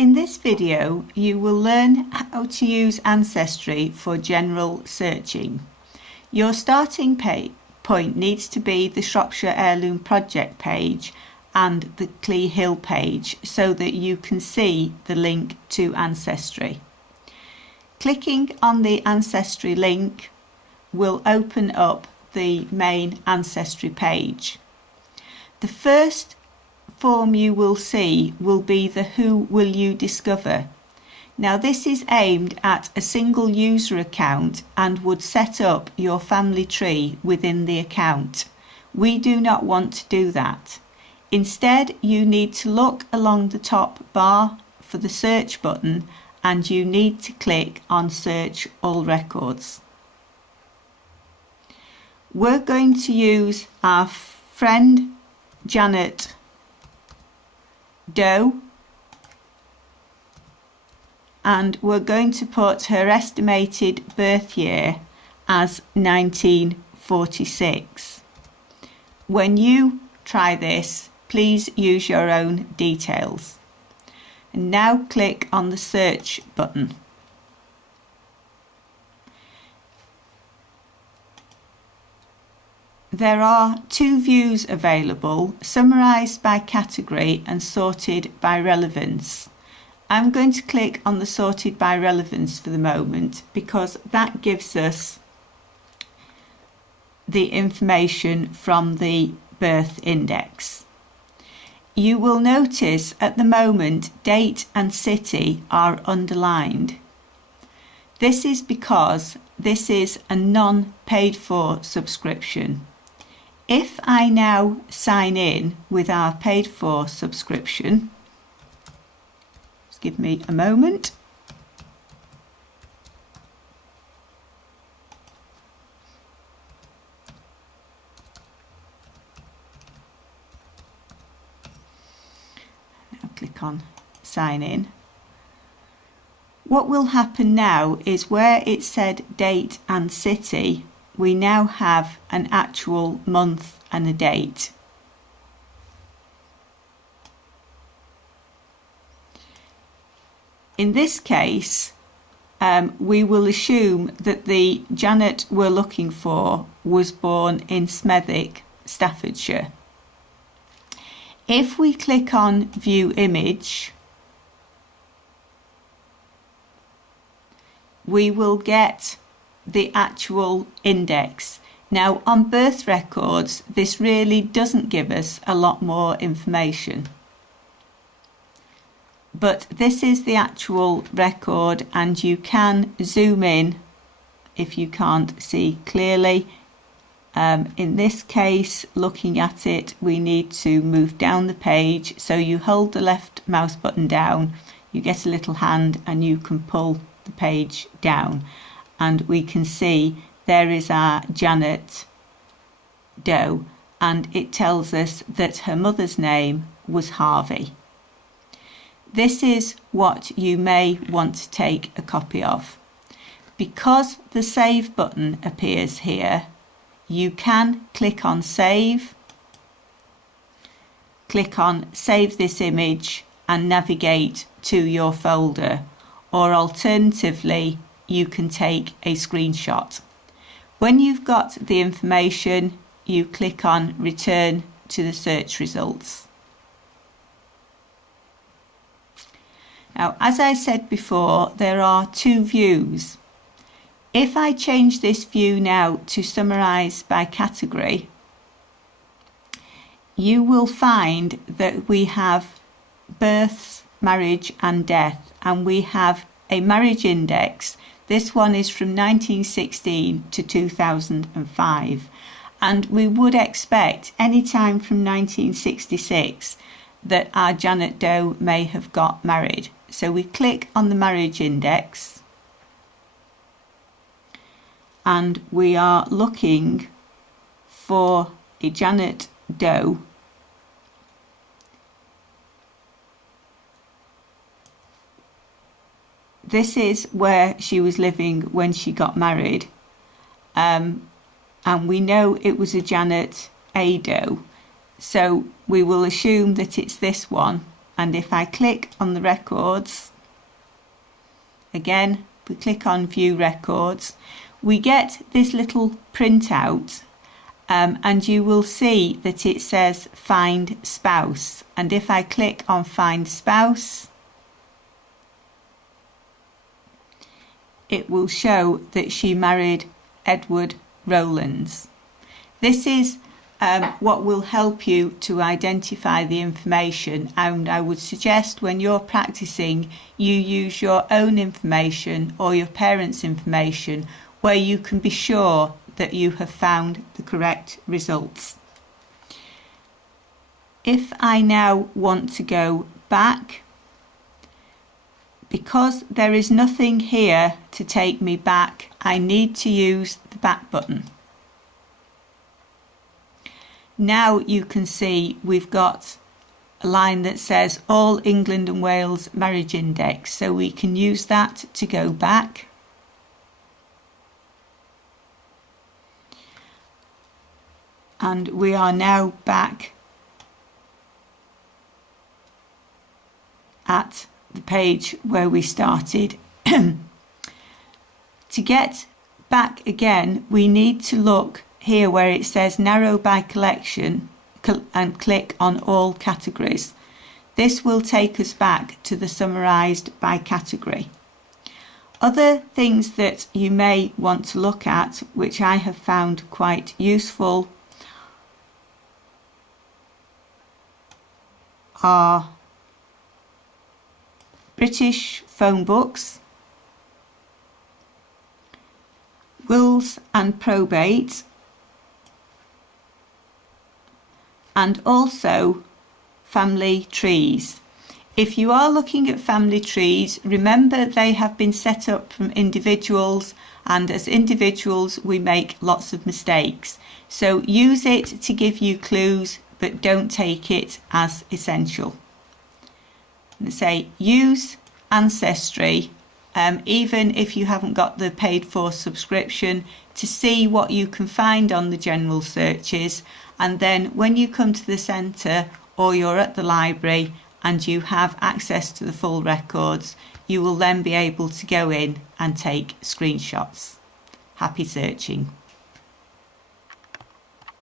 In this video, you will learn how to use Ancestry for general searching. Your starting point needs to be the Shropshire Heirloom Project page and the Clee Hill page so that you can see the link to Ancestry. Clicking on the Ancestry link will open up the main Ancestry page. The first form you will see will be the Who Will You Discover. Now this is aimed at a single user account and would set up your family tree within the account. We do not want to do that. Instead, you need to look along the top bar for the search button and you need to click on Search All Records. We're going to use our friend Janet Doe and we're going to put her estimated birth year as 1946. When you try this, please use your own details. And now click on the search button. There are two views available, summarised by category and sorted by relevance. I'm going to click on the sorted by relevance for the moment because that gives us the information from the birth index. You will notice at the moment date and city are underlined. This is because this is a non-paid for subscription. If I now sign in with our paid for subscription, just give me a moment. Now click on sign in. What will happen now is where it said date and city, we now have an actual month and a date. In this case, we will assume that the Janet we're looking for was born in Smethwick, Staffordshire. If we click on View Image, we will get the actual index. Now on birth records, this really doesn't give us a lot more information. But this is the actual record and you can zoom in if you can't see clearly. In this case, looking at it, we need to move down the page. So you hold the left mouse button down, you get a little hand and you can pull the page down. And we can see there is our Janet Doe and it tells us that her mother's name was Harvey. This is what you may want to take a copy of. Because the save button appears here, you can click on save, click on save this image and navigate to your folder, or alternatively you can take a screenshot. When you've got the information, you click on return to the search results. Now, as I said before, there are two views. If I change this view now to summarise by category, you will find that we have births, marriage and death, and we have a marriage index. This one is from 1916 to 2005, and we would expect any time from 1966 that our Janet Doe may have got married. So we click on the marriage index and we are looking for a Janet Doe this is where she was living when she got married, and we know it was a Janet A. Doe, so we will assume that it's this one and if I click on the records, again, we click on view records, we get this little printout, and you will see that it says find spouse, and if I click on find spouse, it will show that she married Edward Rowlands. This is what will help you to identify the information, and I would suggest when you're practicing you use your own information or your parents' information where you can be sure that you have found the correct results. If I now want to go back, because there is nothing here to take me back, I need to use the back button. Now you can see we've got a line that says All England and Wales Marriage Index, so we can use that to go back. And we are now back at the page where we started. To get back again, we need to look here where it says narrow by collection and click on all categories. This will take us back to the summarised by category. Other things that you may want to look at, which I have found quite useful, are British phone books, wills and probate, and also family trees. If you are looking at family trees, remember they have been set up from individuals, and as individuals we make lots of mistakes. So use it to give you clues, but don't take it as essential. And say use Ancestry, even if you haven't got the paid for subscription, to see what you can find on the general searches, and then when you come to the centre or you're at the library and you have access to the full records, you will then be able to go in and take screenshots. Happy searching.